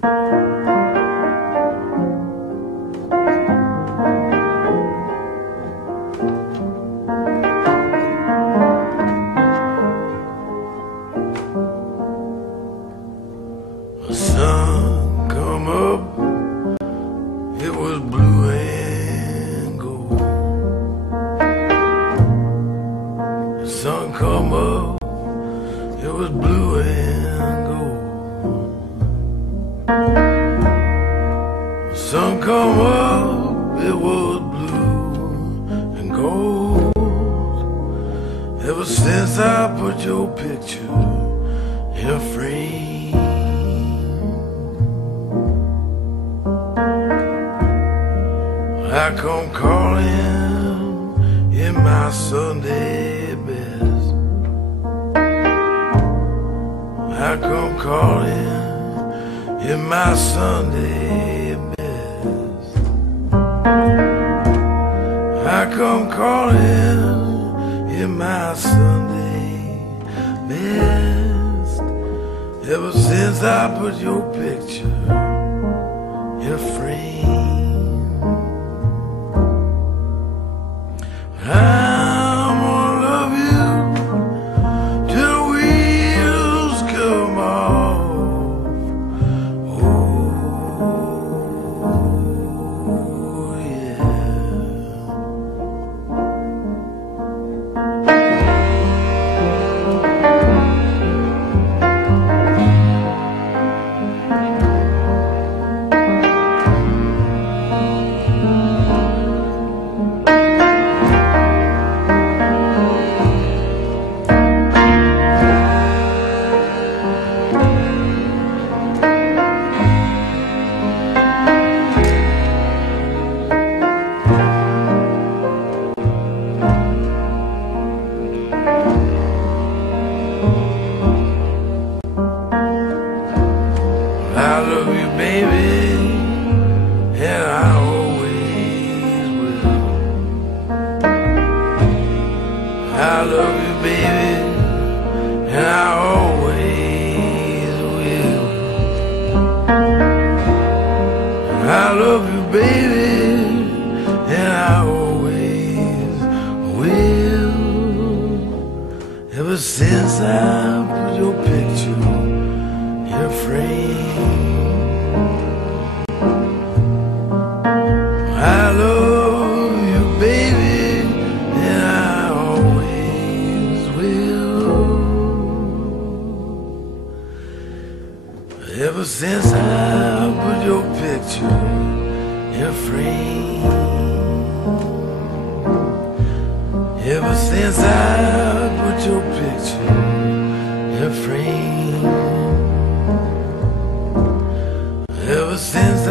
The sun come up, it was blue and gold. The sun come up, it was blue and gold. The sun come up, it was blue and gold. Ever since I put your picture in a frame, I come calling in my Sunday best. I come calling in my Sunday best. I come calling in my Sunday best. Ever since I put your picture in a frame, I'm gonna love you till the wheels come off. Oh, yeah. I love you, baby, and I always will. I love you, baby, and I always will. I love you, baby, and I always will. Ever since I put your picture in a frame, I love you, baby, and I always will. Ever since I put your picture in a frame, ever since I put your picture in a frame, ever since I